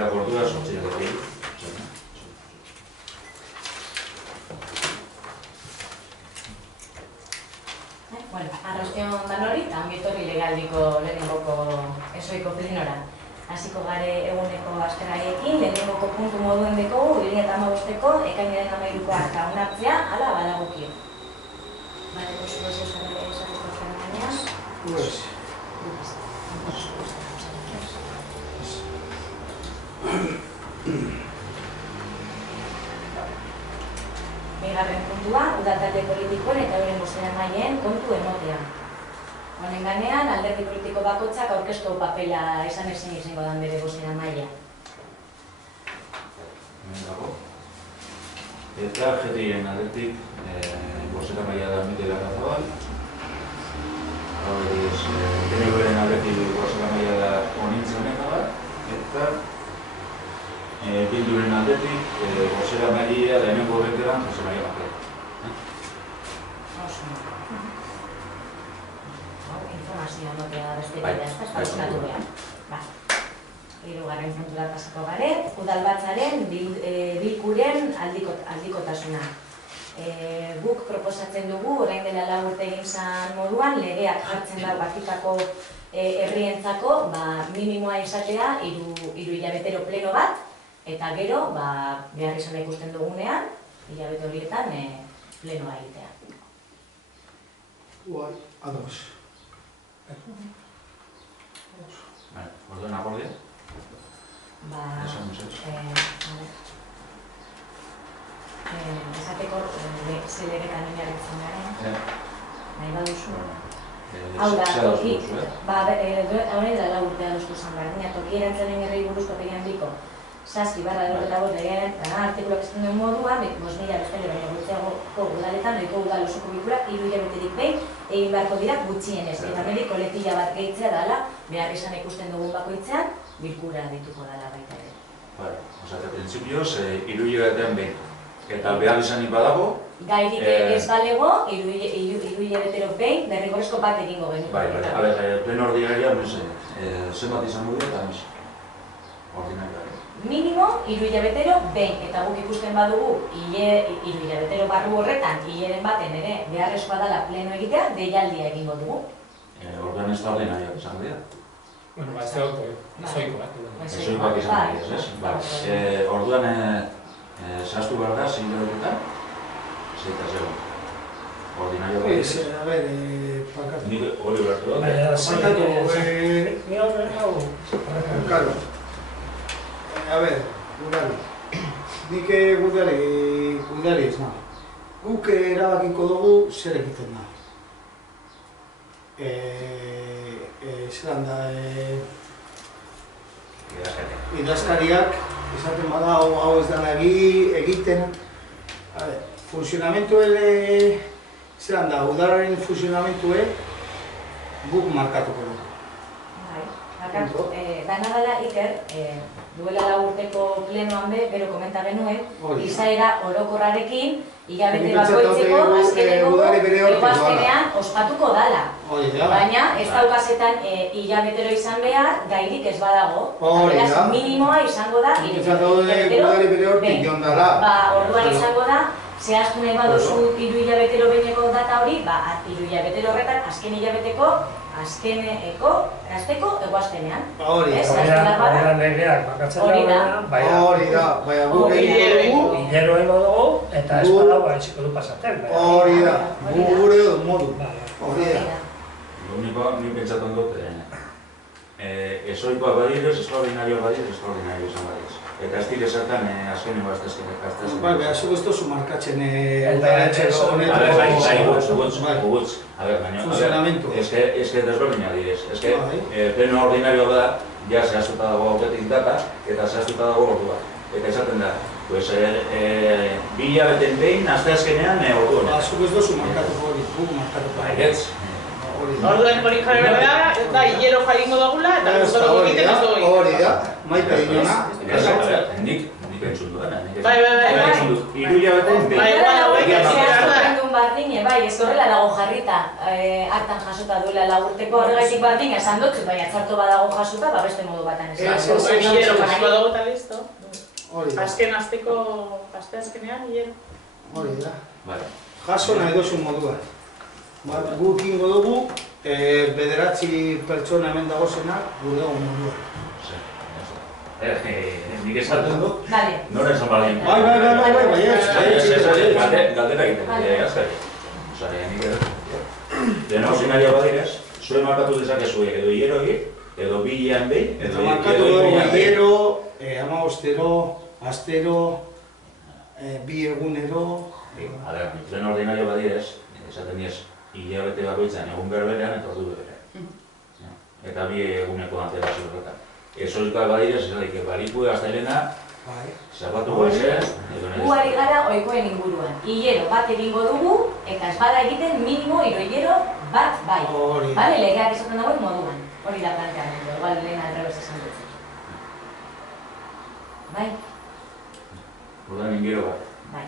Zortzira gordua, zortzira gordua. Bueno, arrastion dan hori, eta ongetorri legaldiko lehenengoko esoiko plenora. Hasiko gare eguneko askeraiekin, lehenengoko puntu moduen dekogu, 2015ko, ekainaren 13ko harta onartzea, hala badagokio. Bale, gozu esateko zen gainean. Pues. Bigarren puntua, udaltalde politikoen eta euren bozeramaileen kontu emotea. Honen ganean, alderdi politiko bakoitzak aurkeztu papela esan ezin izango dan bere bozeramailea. Eta GTIren aldetik bozeramailea da Mikel Arrazabal. PNV-ren aldetik bozeramailea da Onintza Honekabar. Eta Bilduren aldetik bozeramailea da hemengo beteran Jose Maria Martel. Informazioa notea da beste bidea, ez da bukatu behar. Hirugarren puntura pasako gare, udalbatzaren bilkuren aldikotasuna. Guk proposatzen dugu, orain dela 4 urte egin zan moduan, legeak jartzen da batitako herrientzako minimoa izatea 3 hilabetero pleno bat, eta gero, behar izan ikusten dugunean, hilabete horietan plenoa egitea. Guai, ados. Orduan akordia? Esateko ze legetan oinarritzen garen, nahi baduzu. Hau da, toki, horrein da 4 urte adostu zan behar, toki erantzaren herri buruzko tegian biko, 7/2005 legearen artikuloak esaten duen moduan, 5.000 bestelera baino gutxiagoko udaletan, ohiko udal osoko bilkurak 3 hilabeterik behin egin beharko dira gutxienez. Eta hemendik koletilla bat gehitzea dela, behar izan ikusten dugun bakoitzean, bilkura dituko dela baita ere. Bale, osea, printzipioz, 3 hilabetean behin. Eta behar izanik badago? Gairik ez balego, 3 hilabetero behin, derrigorrezko bat egingo genuko. Bai, pleno ordinaria, zenbat izango dira eta noiz? Ordinaria. Minimo 3 hilabetero behin, eta guk ikusten badugu 3 hilabetero barru horretan, hileren baten ere beharrezkoa dela pleno egitea, deialdia egingo dugu. Orduan ez da ordinariak izango dira? Bueno, ez ezoikoak. Ezoikoak izango dira, ez? Orduan zehaztu behar da, zein hilabetetan? 6 ordinario bat. Ez, a ver, pakatu. Nik hori behartu da? Claro. A ver, gudari. Nik gudari ez nahi. Guk erabakiko dugu zer egiten da. Zeran da, idazkariak esaten bada hau ez dana egiten. A ver, funtzionamentu zeran da, udalaren funtzionamentu guk markatuko dugu. Dana dela Iker, duela 4 urteko plenoan bero komenta genuen, izaera orokorrarekin, hilabete bakoitzeko, azkeneko, azkenean ospatuko dala. Baina ez daukazetan hilabetero izan behar, gairik ez badago. Beraz, minimoa izango da, hilabetero behin. Orduan izango da, zehaztu nahi baduzu 3 hilabetero behineko data hori, 3 hilabetero horretan, azken hilabeteko, azkeneko, egoazkenean. Hori da legeak bakatzen dagoena. Hori da, baina guk egin dugu. Hilero egingo dugu, eta espadau etxiko du pasatzen. Hori da, gure modu. Hori da. Nik pentsatzen dut, ezoikoa badirez, extraordinario badirez, extraordinario izan badirez. Eta ez dire zertan azkenengo aztezketak. Bai, behar zu ez duzu markatzen funtzionamentu. Ez que desberdina direz. Ez que pleno ordinario da, ja zehaztuta dago autetik data, eta zehaztuta dago ordua. Eta esaten da, pues, 2 hilabeten behin, asteazkenean ordu honetan. Zuk ez duzu markatuko hori, guk markatuko. Baietz. Orduan hori jarri behar da, hilero jaringo dugula, eta guztoro egiten ez dugu. Hori da, maite dinona. Nik entzun duena. Bai. 3 hilabeten behin. Zehaztu bardine, bai, Bai, ez horrela dago jarrita, hartan jasota duela lagurteko horregaitik bardin, esan dutzu, baina txarto badago jasota, beste modu batan ez. Hilero jasota dago eta listo. Hori da. Azken azteko, azkenean, hilero. Hori da. Jaso nahi duzun moduan. Guk ingo dugu, bederatzi pertsona hemen dagozenak, gure egon moduan. Nik esaten dut, Bale. nora esan balien. Bai, Galdera egiten, azkari. Nik dena osinaria badirez, zuen markatu dezakezu edo hieroi, edo bilean behin, Eta markatu dugu hilero, amagostero, astero, bi egunero... Pleno ordinario badirez, esaten diez, hilabete bakoitzan egun berberean eta ordu berean. Eta bi eguneko antelazio horretan. Ezoikak badirez, baliku gaztelena, zapatu goizen, Gu ari gara oikoen inguruan. Hilero bat egingo dugu, eta ez bada egiten minimo hilero bat bai. Bale, legeak esaten dagoen moduan. Hori da planteamendu, igual lehen aldrebez esan dut. Bai? Urdan ingero bat. Bai.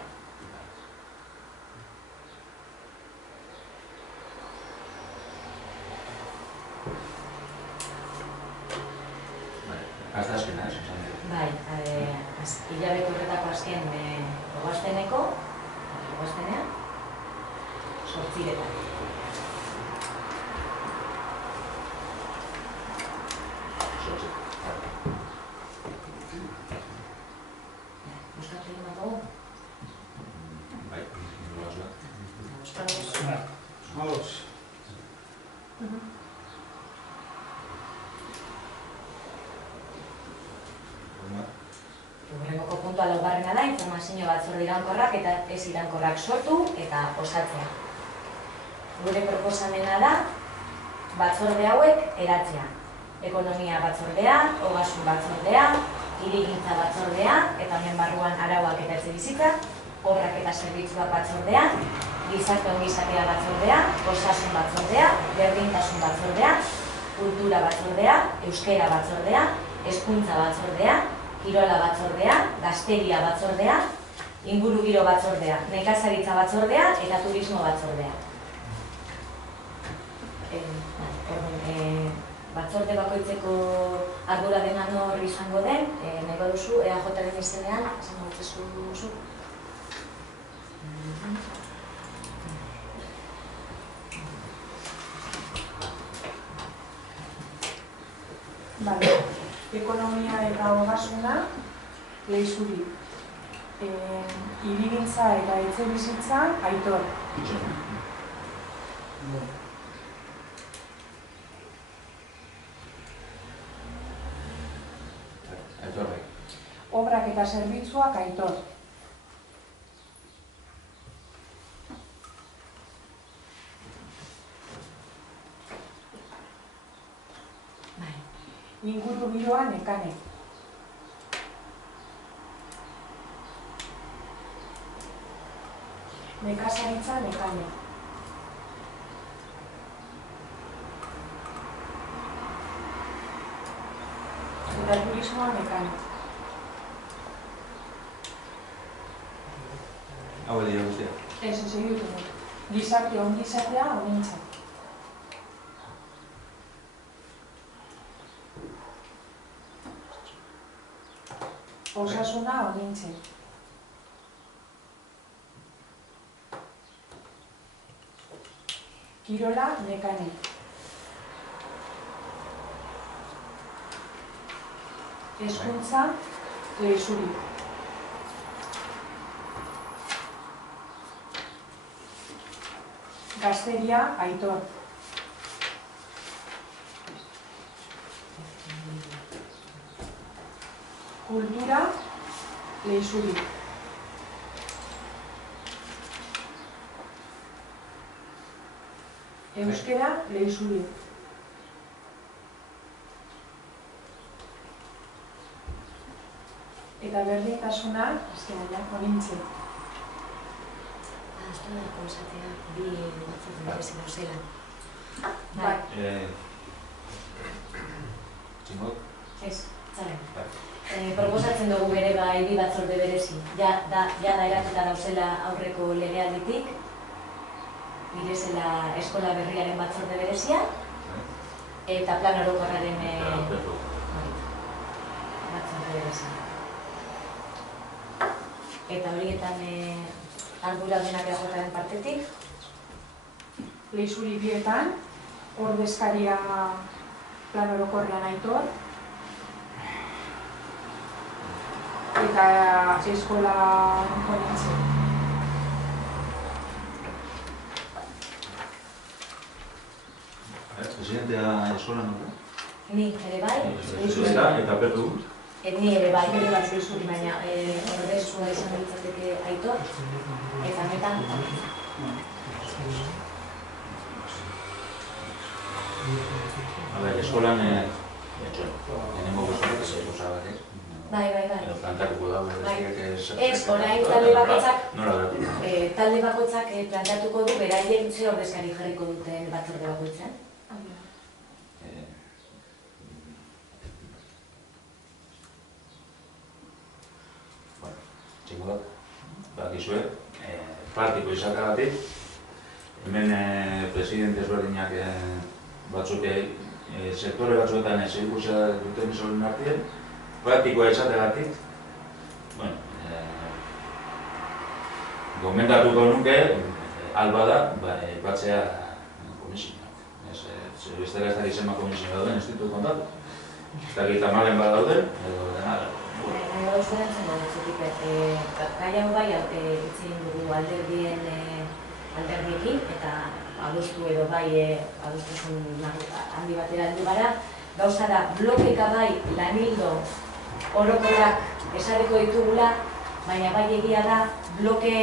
Hasta azkena, esan dut. Bai, hilabete horretako azken ogaztenean, sortziretan. Bustatu egin bat dugu? Bai, nolaz bat. Bustatu. Ados. Hurrengoko puntua laugarrena da, informazio batzorde iraunkorrak eta ez iraunkorrak sortu eta osatzea. Gure proposamena da, batzorde hauek eratzea. Ekonomia batzordea, ogasun batzordea, hirigintza batzordea, eta honen barruan arauak eta etxebizitza, obrak eta zerbitzuak batzordea, gizarte ongizatea batzordea, osasun batzordea, berdintasun batzordea, kultura batzordea, euskera batzordea, hezkuntza batzordea, kirola batzordea, gazteria batzordea, ingurugiro batzordea, nekazaritza batzordea eta turismo batzordea. Batzorde bakoitzeko ardura dena nor izango den, nahi baduzu, EAJ-ren izenean, esan gutzezu duzu. Bale, ekonomia eta ogasuna Leixuri. Hirigintza eta etxebizitza Aitor. Obrak eta zerbitzuak Aitor. Ingurugiroa Nekane. Nekazaritza Nekane. Eta turismoa Nekane. Hau dira guztia. Ez, segitu dut. Gizarte ongizatea honintza. Osasuna honintze. Kirola Nekane. Hezkuntza Leixuri. Gazteria Aitor. Kultura Leixuri. Euskera Leixuri. Eta berdintasuna, azkenean, honintze. Ez da dago esatea, bi batzorde berezi gauzela. Bai. Txingot? Ez, zaren. Proposatzen dugu bere bai bi batzorde berezi. Ja da eratuta dauzela aurreko legealditik. Irezela eskola berriaren batzorde berezia, eta plan orokorraren batzorde berezia. Eta horietan arduradunak eajaren partetik? Leixuri bietan, ordezkaria plan orokorrean Aitor, eta eskola ponentzia. Presidentea eskolan dugu? Ni ere bai. Eta Petu? Ni ere bai, baina ordezkoa izan ditzateke Aitor, eta honetan. Eskolan, lehenengo guztiak osabat, ez? Bai. Edo plantatuko da, ez, orain talde bakoitzak plantatuko du, beraien ze ordezkari jarriko duten batzorde bakoitzan. Txingo da, bakizue, partiko izakagatik, hemen presidente ezberdinak batzuk sektore batzuetan zirkusia duten izolen artien, praktikoa izategatik, gomendatuko nuke, alba da, batzea komisioak. Bestela ez dakit zenba komisioa dauden, ez ditu kontatu. Ez dakit amalen badauden, edo denara. Nahi gauzten zengo dutzutik, gai hau bai itzin dugu alderdiekin, eta adostu edo bai adostasun handi batera heldu gara. Gauza da, blokeka bai lanildo orokorrak esareko ditugula, baina bai egia da, bloke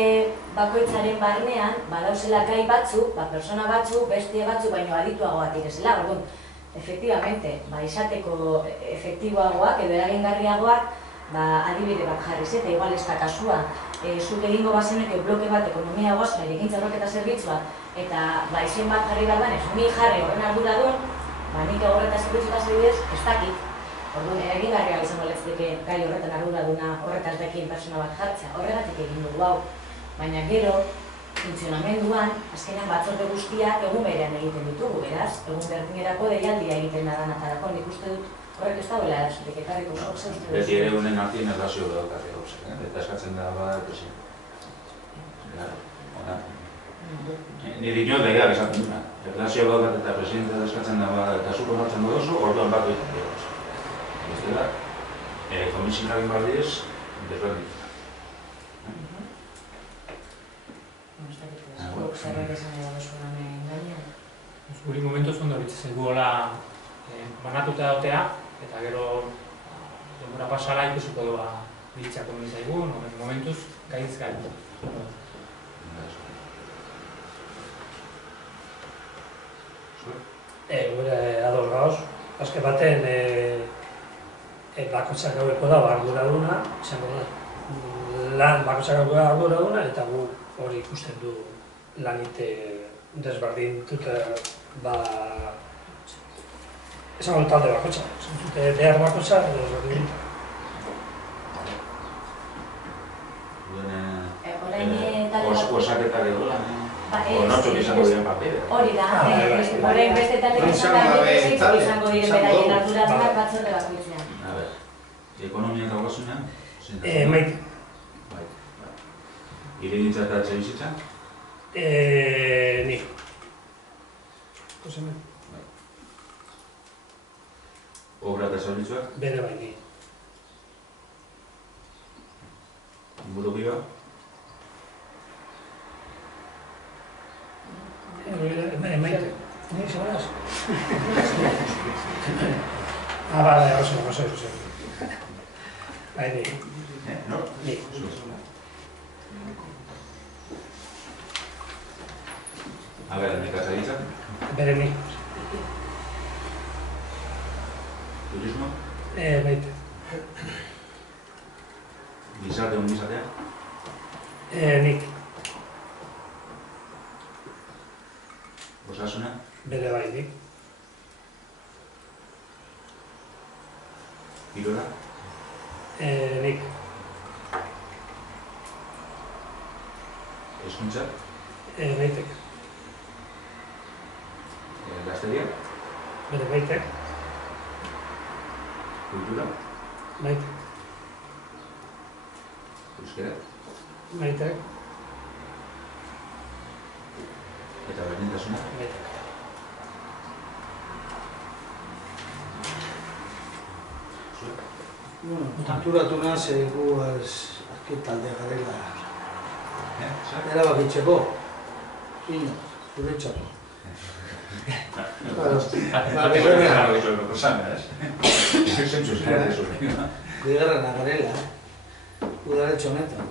bakoitzaren barnean, badauzela gai batzuk, pertsona batzuk, bestie batzuk, baino adituagoak direzela. Orduan, efektibamente, izateko efektiboagoak edo eragingarriagoak, adibide bat jarriz, eta igual ez da kasua. Zuk egingo bazeneko bloke bat ekonomia goazuna, ekintza horrek eta zerbitzua, eta izen bat jarri behar banez, ni jarri horren arduradun, nik horretaz zerbitzutaz bidez, ez dakit. Orduan, eragingarria izango letzteke gai horretan arduraduna horretaz dakien persona bat jartzea, horregatik egin dugu hau. Baina gero, funtzionamenduan, azkenean batzorde guztiak egun berean egiten ditugu, beraz, egun berdinerako deialdia egiten da danatarako, nik uste dut horrek ez dagoela erazutik, ekarriko zok zeustu. Beti ere unen artien erlazio daukarri gauzak, eta eskatzen da bat, nire inoet begeak esaten duna. Erlazio daukat eta presidentea eskatzen da bat, eta zuko nortzen duzu, orduan bat duetan gauz. Ez dela, komisionaren bardiez, desberdin. Guri momentuz ondo bitzen guola banatuta dautea, eta gero denbora pasara ikusiko doa biltzako nizaigun, momentuz gaitz gai. Gure ados gauz, azke baten bakotxak gaueko da arduraduna, lan bakotxak gaueko da arduraduna, eta gu hori ikusten du lanite desberdin dute esan talde bakotxa, behar bakotxa desberdin dute. Osaketak edo lan, nortzuk izango diren papire. Hori da, orain beste talde izango diren beraien arduradunak batzorde bakoitzean. Ekonomiak gaugasunean? Maite. Hirigintza eta etxebizitza? Ni. Obra eta zerbitzuak? Bere bai, ni. Ingurugia? Maite. Ni, seguraz? Bale, oso. Bai, ni. No? Ni. A ber, nekazaritza? Bere ni. Turismo? Maite. Gizarte, ongizatea? Nik. Osasuna? Bere bai, nik. Kirola? Nik. Hezkuntza? Maitek. Gazteria? Bere Maitek. Kultura? Maitek. Euskera? Maitek. Eta berdintasuna? Maitek. Kulturatu naz, gu arkitaldea garela. Erabakitzeko. Ino, guretzako. Bigarrena garela. Udaletxo honetan.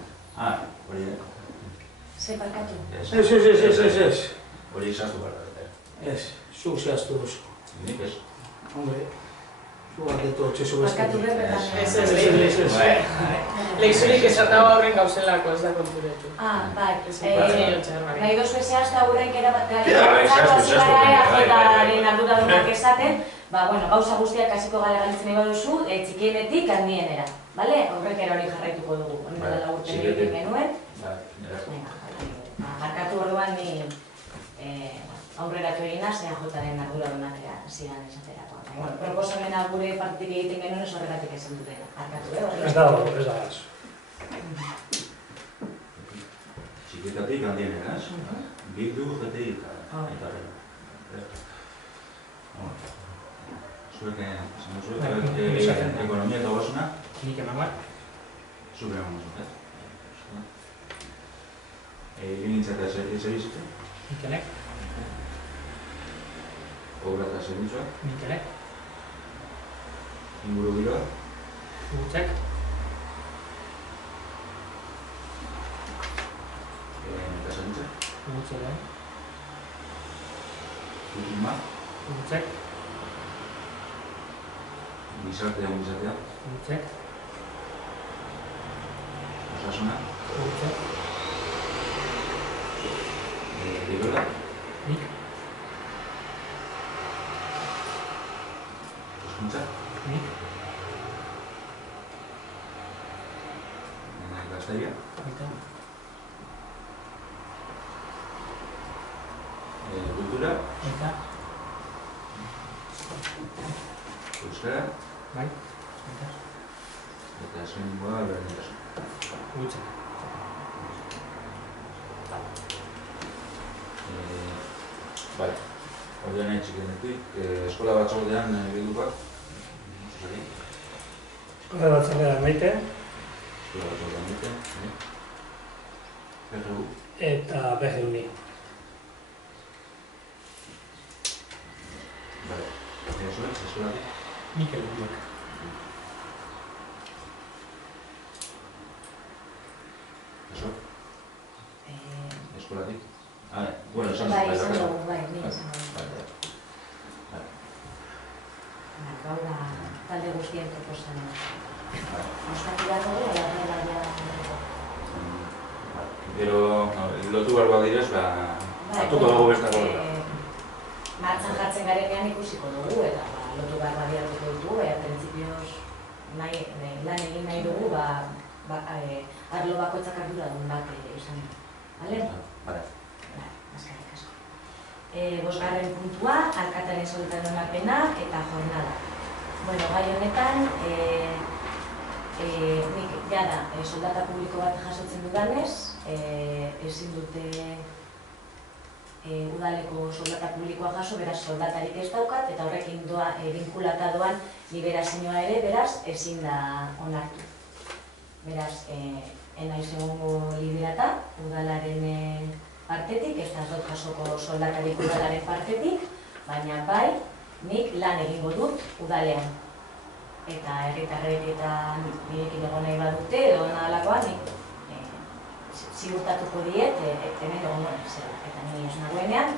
Hori da. Ze barkatu? Ez. Hori izaztu behar da. Ez, zu zehaztu duzu. Nik ez. Hombre, zu batetu otxezu beste. Barkatu berbetan. Ez. Leizurik esatau horren gauzelako, ez da konturetu. Bai. Nahi Nahi dozu ezazta aurrek erabatzaren arduradunak esaten, gauza guztiak hasiko gara galitzen ego duzu, txikienetik handienera. Aurrek hori jarraituko dugu, hori dela urten egiten genuen. Barkatu orduan ni aurreratu egin naz, EAJaren arduradunak zidan esaterako. Proposamena gure partitik egiten genuen ez horregatik esan dutena. Barkatu, Ez da. Txikitatik handienera, ez? Bildu, jeteik, eta zuek, ekonomia eta osuna? Nik eman bat? Zuek eman bat, Egintza eta zerbitzuak? Nik elek. Obra eta zerbitzuak? Nik elek. Inguru giroa? Gutzek. Eta zerbitzuak? Gutzek. Turisma? Gutzek. Gizartea, ongizatea? Gutzek. Osasuna? Gutzek. Liburua? Nik. Hezkuntza? Nik. Gazteria? Baita. Kultura? Baita. Euskara? Bai. Baita. Eta azkenengoa berdintasun. Gutzek. Bai, ordean nahi txikenetik, eskola batzordean bildukoak? Eskola batzordean Maite. Eskola batzordean Maite, PGU? Eta PGU-ni. Bai, zuen, eskolatik? Mikel Duek. Eso? Eskolatik? Bueno, esan bai, esan dugu, bai, nik esan dugu. Hau da, talde guztien proposamena. Oskatu behar dugu, Gero, lotu behar badirez, hartuko dugu bestako dut. Martxan jartzen garenean ikusiko dugu, eta lotu behar badiartuko dugu, printzipioz lan egin nahi dugu, arlo bakoitzak arduradun bat izan. Bale? Bale. Azkarrik asko. Bosgarren puntua, alkataren soldatan onarpena eta jornada. Bueno, gai honetan, nik jada soldata publiko bat jasotzen dudanez, ezin dute udaleko soldata publikoa jaso, beraz soldatarik ez daukat, eta horrekin binkulata doan liberazioa ere, beraz ezin da onartu. Beraz, enaiz egongo liberata, udalaren partetik, ez da dut jasoko soldatarik udalaren partetik, baina bai, nik lan egingo dut udalean. Eta herritarrek eta nirekin egon nahi badute, edo nahalakoa, nik ziurtatuko diet, hemen egon nuen zela. Eta ni ez nagoenean,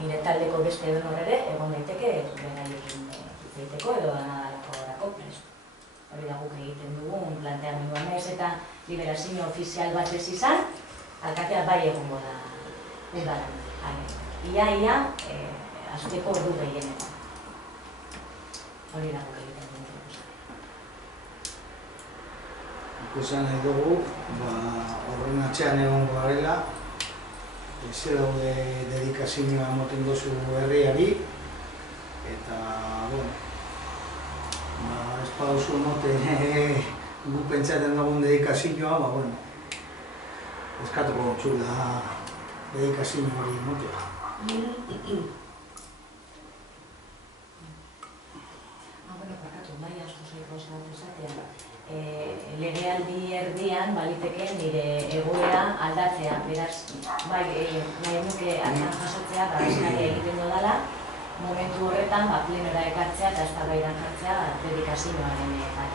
nire taldeko beste edo norere, egon daiteke beraiekin egiteko edo nahalakoa orako presto. Hori da guk egiten dugun planteamenduan ez eta liberazio ofizial bat ez izan, alkatea bai egongo da udalan. Ia, azteko ordu gehienetan. Hori da guk egiten dugun proposamena. Ikusten nahi dugu, horren atxean egongo garela, ez daude dedikazioa moten duzu herriari, eta, bueno, ez baduzu moten gu pentsatzen dugun dedikazioa, bueno, eskatuko txula dedikazio hori motea. Legealdi erdian baliteke nire egoera aldatzea, beraz, bai, nahi nuke atzan jasotzea, eskaria egiten dudala, momentu horretan plenora ekartzea eta eztabaidan jartzea dedikazioaren bat.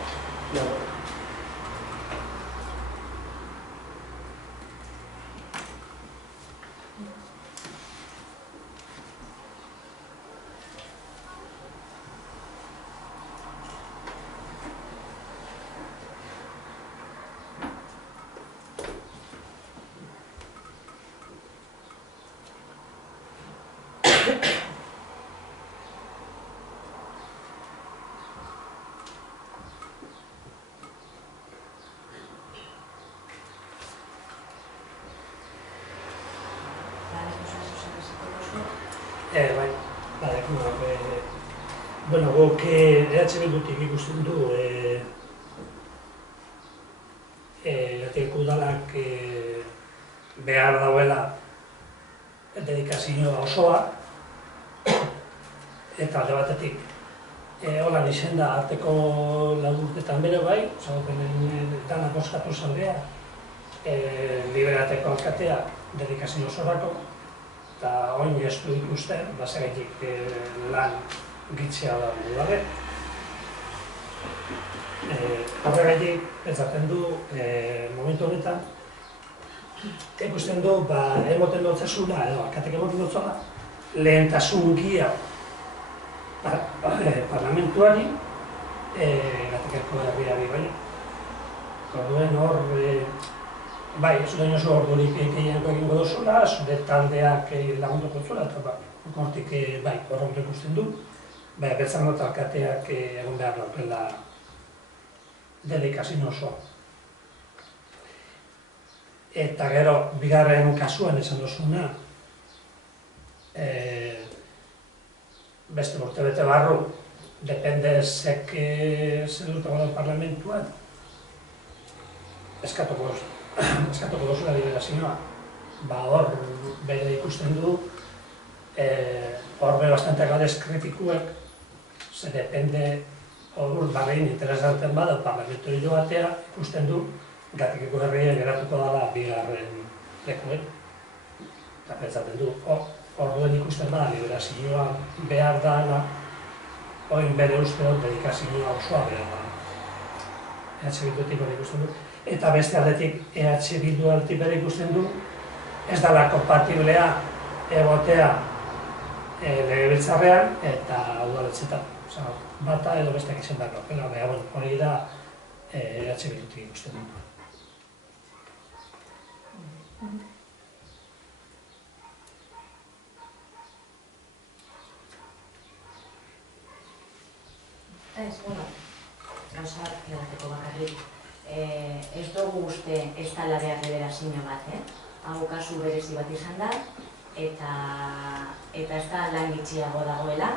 Bueno, guk EH Bildutik ikusten du Gateko udalak behar dauela dedikazioa osoa eta alde batetik holan izen da arteko laburtetan bere bai, zagoten danak oskatu zaldea liberateko alkatea dedikazio osorako eta oin gestu ikusten, basagaitik lan gitzea da dudabe. Horregaitik, pentsatzen du, momentu honetan, ikusten du, emoten dutzesuna, edo alkatek emoten dutzuna, lehentasun gia parlamentuari, Gatekeko herriari bai. Orduen hor, bai, zure oso ordurik gehiago egingo duzula, zure taldeak lagunduko zula, eta hortik bai, horrek ikusten du. Betzan dut alkateak egon behar laukela dedikazio osoa. Eta gero, bigarren kasuan esan duzuna, beste urtebete barru, depende zek zedutago da parlamentuan, eskatuko duzula liberazioa. Hor bere ikusten du, hor be bastante galdez kritikuek, ze depende hor barrein interesanten bada parlamentu joatea, ikusten du Gatekeko herria geratuko dela bigarren lekuen. Eta pentsatzen du, orduen ikusten bada liberazioa behar dela, oin bere uste dut dedikazioa osoa behar dela. EH Bildutik bere ikusten du. Eta beste aldetik EH Bildu aldetik bere ikusten du, ez dela kompatiblea egotea legebiltzarrean eta udaletxetan. Bata edo besteak izan dako. Hori da EH Bildutik ikusten du. Gauza bat edateko bakarrik. Ez dugu uste ez dela behar liberazio bat, hau kasu berezi bat izan da, eta ez da lan gitxiago dagoela,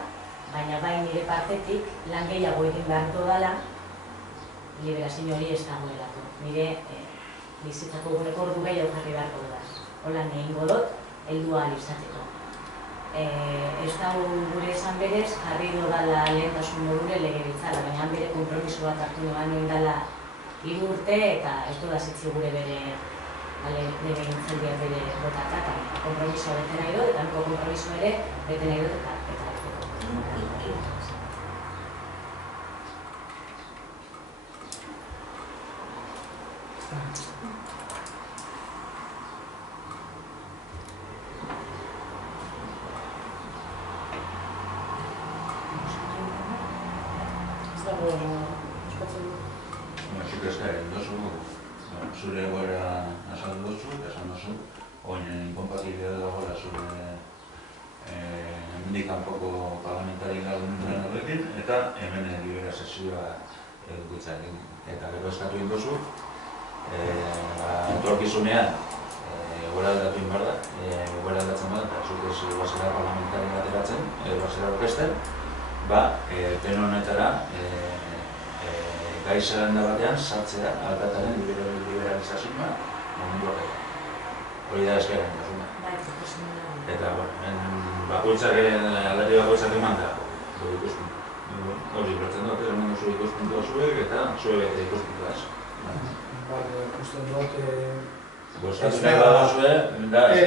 baina bai nire partetik lan gehiago egin beharko dela liberazio hori ez dagoelako. Nire bizitzako guneko ordu gehiago jarri beharko dela. Holan egingo dut, heldu ahal izateko. Ez da gure esan berez, jarri dudala lehentasun modure legebiltzara, baina bere konpromiso bat hartu nuen dela 3 urte eta ez dudaz etzi gure bere legegintzaldiak bere botatak, konpromisoa bete nahi dut, eta nuko konpromiso ere bete nahi dut eta zure egoera azaldu duzu, esan duzu, oin inkompatibilidad dagoela zure hemendik kanpoko parlamentari lagunen horrekin, eta hemen liberazioa edukitzarekin. Eta gero eskatu egin duzu, etorkizunean egoera aldatu egin behar da, egoera aldatzen bada, eta zuk ez guazera parlamentari bat eratzen, edo guazera orkesten, pleno honetara gai zerrenda batean sartzea alkatearen liberalizazioa momentu horretan. Hori da eskaeren jasuna. Eta, alderdi bakoitzak eman da, hori ikuspuntu. Hori bertzen dut, eman duzu ikuspuntua zuek eta zuek eta ikuspuntua ez. Ikusten dut... Boskatu nahi bat duzue, da, ez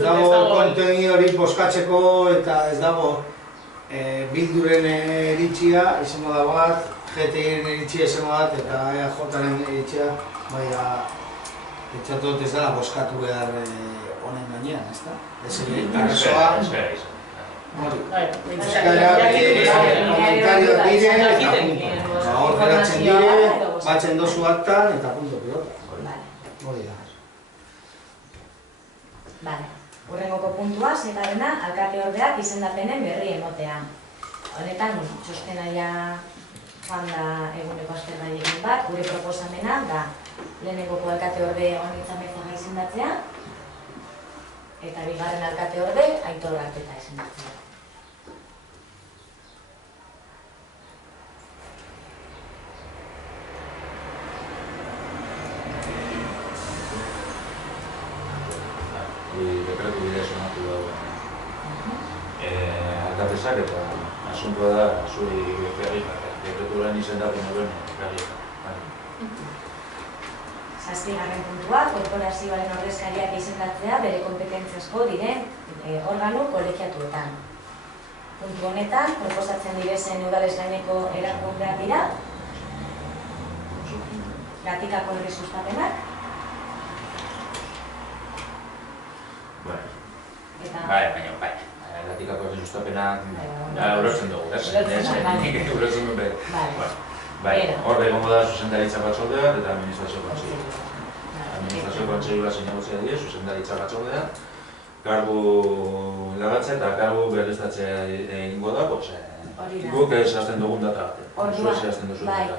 dago konteni hori boskatzeko eta ez dago Bilduren iritzia izango da bat, GTIren iritzia izango bat eta EAJaren iritzia, baina etxatot ez dela boskatu behar honen gainean, ez da? Ez arazoa... Komentarioak dire eta punto. Hor geratzen dire, batzen dozu aktan eta punto pilota. Hori da. Bale. Hurrengoko puntua, zeigarrena, alkateordeak izendapenen berri emotea. Honetan, txostena ja joan da eguneko aztergaiekin bat, gure proposamena da lehenengoko alkateorde Honitza Mezaga izendatzea eta bigarren alkateorde Aitor Arteta izendatzea. Dekretu bidez onartu dago. Alkatesak eta asuntoa da zuri dekretuaren izendapen horren Zazpigarren puntua, korporazioaren ordezkariak izendatzea bere kompetentziazko diren organo kolegiatuetan. Puntu honetan, proposatzen direzen udalez gaineko erakundeak dira, Gatikako herri sustapenak, baina, Gatikako herri sustapenak ulertzen dugu, ez? Ulertzen dugu, hor egongo da zuzendaritza batzordea eta administrazio kontseilua. Administrazio kontseilua sinagotzea die, zuzendaritza batzordea, kargu lagatzea eta kargu berriztatzea egingo da, guk zehazten dugun data arte.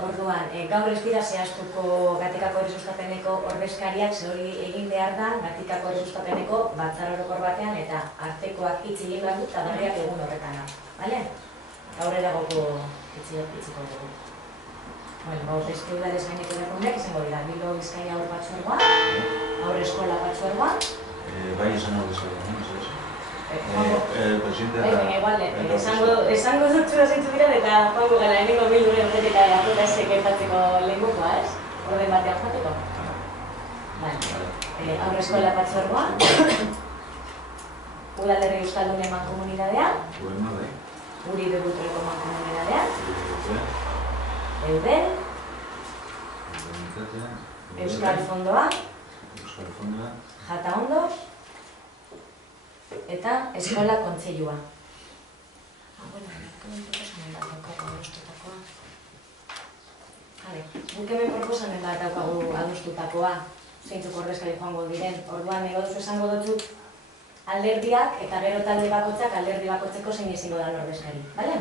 Orduan, gaur ez dira zehaztuko Gatikako herri sustapeneko ordezkariak ze hori egin behar da Gatikako herri sustapeneko batzar orokor batean eta artekoak hitz egin behar dut eta berriak egun horretana. Gaur eragoko hitziko dugu. Gaurrezko udalez gaineko erakundeak izango dira, Bilbo Bizkaia Haur Patzuergoa, Haur Eskola Patzuergoa. Bai izan hor Bizkaia, esango dutxura zeintzu dira eta joango gara hemengo Bilduren horretik eta Artetaxek gertatzeko lehengokoa, ez? Orden batean joateko. Haur Eskola Patzuergoa, Udalerri Euskaldunen Mankomunidadea, Uribe Butreko Mankomunidadea, Eudel, Euskal Fondoa, Jata Ondo, eta Eskola Kontseilua. Guk hemen proposamen bat daukagu adostutakoa, zeintzuk ordezkari joango diren, orduan ego duzu esango dutxut alderdiak eta gero talde bakotzak alderdi bakotzeko zein izango da ordezkari, bale?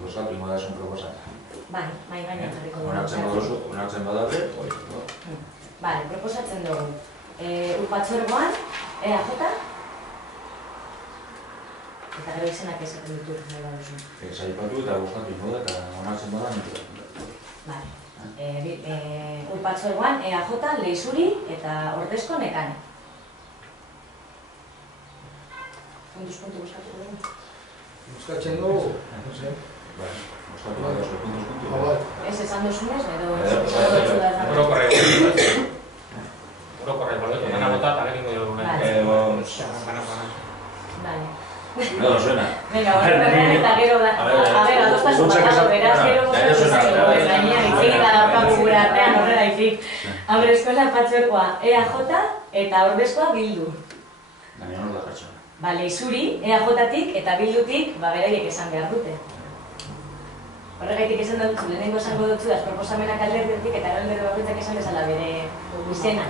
Boskatu ingo da zuen proposamen. Bai, mai gainean jarriko dugu. Onartzen badabe, hori. Bale, proposatzen dugu. Patzuergoan, EAJ, eta gero izenak esaten ditu nahi baduzu. Zaipatu eta boskatu ingo da eta onartzen bada nitu. Bale. Patzuergoan, EAJ, Leixuri eta Ordezko Nekane. Puntuz puntu boskatu dugu. Boskatzen dugu? Boskatu bat dazu, puntuz puntu. Ez esan duzunez, edo... Orokorrek boleto, gana botat, alekingo dugu. Bale. No, suena. Venga, horretan eta gero da... A ver, adostasun bat, beraz, gero bostatu zaino, gainean, itzegin da daukagu gure artean horrela izik. Haur Eskola Patzuergoa, EAJ eta Ordezkoa Bildu. Gaina hor da pertsona. Bale, Leixuri, EAJ-tik eta Bildutik, beraiek esan behar dute. Horregaitik esan dutzu, lehenengo esango dutzu, proposamenak alderditik eta alderdi bakoitzak esan bezala bere izena.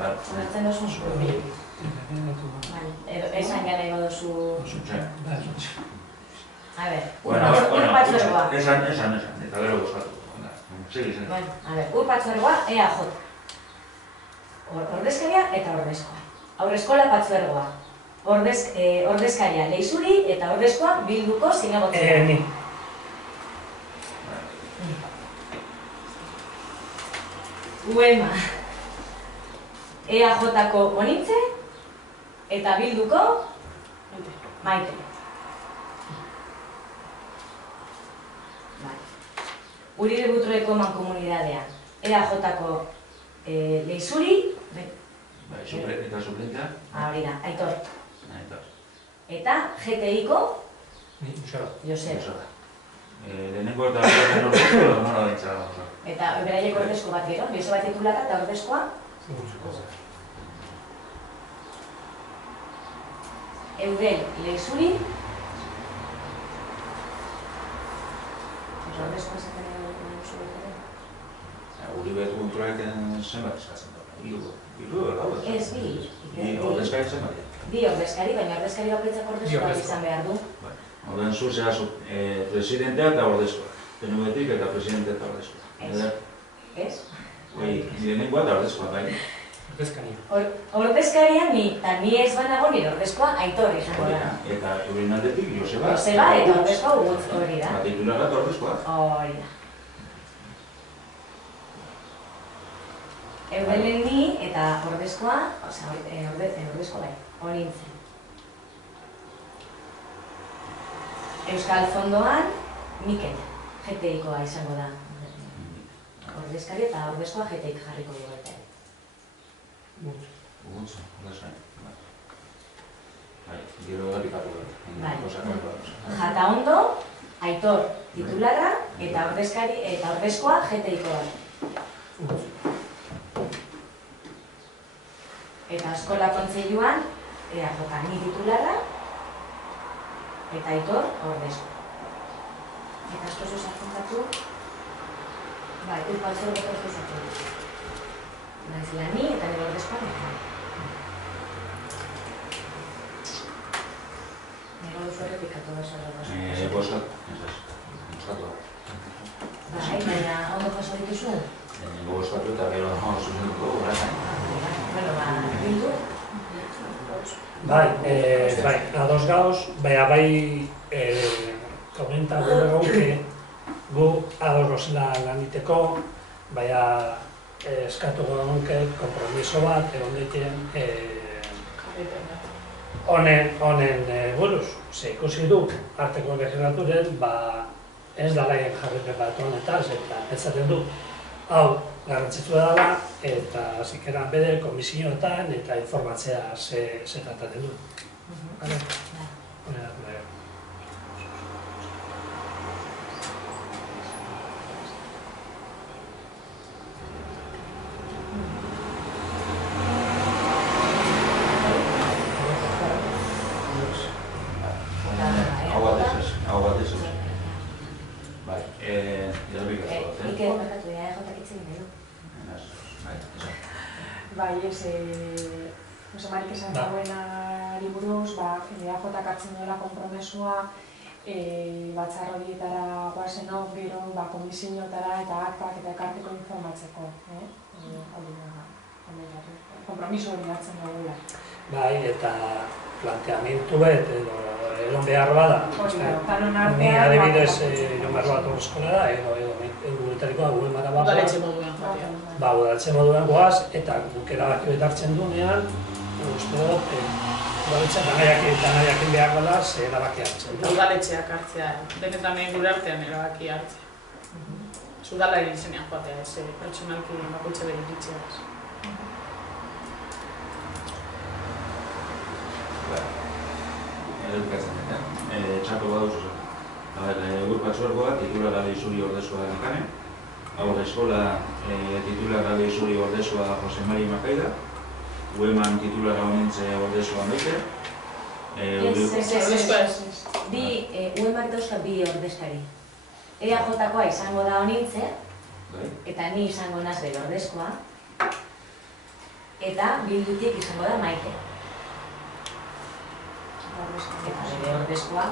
Ulertzen duzun? Esan gara ego duzu... A ver, Patzuergoa. Esan, eta gero boskatu. A ver, Patzuergoa, EAJ. Ordezkaria eta Ordezkoa. Haur Eskola Patzuergoa. ordezkaria Leixuri eta ordezkoa Bilduko zinegotzea. Ni. Uema, EAJ-ko Onitze eta Bilduko Maite. Uribe Butroeko mankomunidadean, EAJ-ko Leixuri, eta suplentea? hori da, Aitor. Aitor. Eta GTI-ko Joseba. Lehenengo eta horretzen ordezko, nola dintzara. Eta beraiek ordezko bat gero, Joseba titulara eta ordezkoa Eudel Leixuri. Ordezkoa esaten Uribe Butroek zenbat eskatzen da? Hiru edo? Ez, bi. Ordezkari zenbat? Bi ordezkari, baina ordezkari bakoitzak ordezkoa izan behar du. Horren zu zehaz presidentea eta ordezkoa. PNV-tik eta presidentea eta ordezkoa. Ez? Lehenengoa eta ordezkoa, bai? Ordezkaria ni, eta ni ez banago nire ordezkoa Aitor izango da. Eta euren aldetik Joseba. Joseba eta ordezkoa Ugutz hori da. Titularra eta ordezkoa. Hori da. Eudelen ni eta ordezkoa, ordezkoa bai, Onintzen. Euskal Fondoan, Mikel, GTI-koa izango da. Ordezkari eta ordezkoa GTI-k jarriko dugu eta. Ugutz, ordezkari. Gero errepikatu da. Jata ondo, Aitor titularra eta ordezkoa GTI-koa. Eta eskola kontseiluan, EAJ ni titularra eta Aitor ordezkoa. Eta asko zuzartzen zatu, bai, urpatzero beto zuzatu. Naiz lani eta nire ordezkoa nekana. Nero duzu errepikatu da zorra da. Boskatu. Bai, baina ondo jaso dituzu? Boskatu eta gero zuzenduko horretan. Bueno, Bildu? Bai, ados gauz, bai, komenta gure gonke, gu ados laniteko, baina eskatu gure gonke, kompromiso bat, egon daiteen honen buruz. Ze ikusi du, arteko legislaturen, ez da laien jarripen bat honetaz, eta pentsatzen du, hau, garrantzitsua dela, eta zikeran bede komisioetan eta informatzea ze tratatzen du. Hau bat ez. Bai, Bai, Marik esan dagoenari buruz, EAJak hartzen duela konpromesua batzar horietara guazenok, gero komisioetara eta aktak eta ekarteko informatzeko. Konpromiso hori hartzen dugula. Bai, eta planteamentu bet, egon behar bada. Ni adibidez joan behar bat horrezkola da, edo guretarikoa gure mara bat. Udaletxe moduan joatea. Udaletxe moduan goaz, eta guk erabaki bet hartzen duenean, uste dut, udaletxe danaiakin behar bada, ze erabaki hartzen. Udaletxeak hartzea, denetan gure artean erabaki hartzea. Udala izenean joatea, ez pertsonalki bakoitza bere iritzeaz. Edukatzen dut, txako baduzu. Gure patzuergoa, titulara Leixuri ordezkoa da nekane. Hau eskola titulara Leixuri ordezkoa Jose Mari Makaida. Ueman titulara Onintze ordezkoa Maite. Uemak dauzka bi ordezkari. EAJ-koa izango da Onintze, eta ni izango naz bere ordezkoa. Eta Bildutik izango da Maite. Eta bere ordezkoa,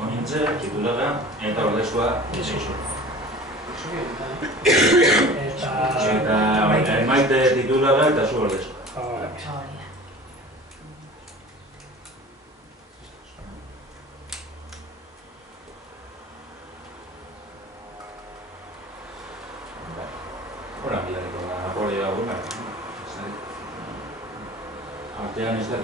Onintze, titulara eta ordezkoa Leixuri. Eta Maite titularra eta zu ordezko. Hola, mira, con la apoyo alguna. Artean ez da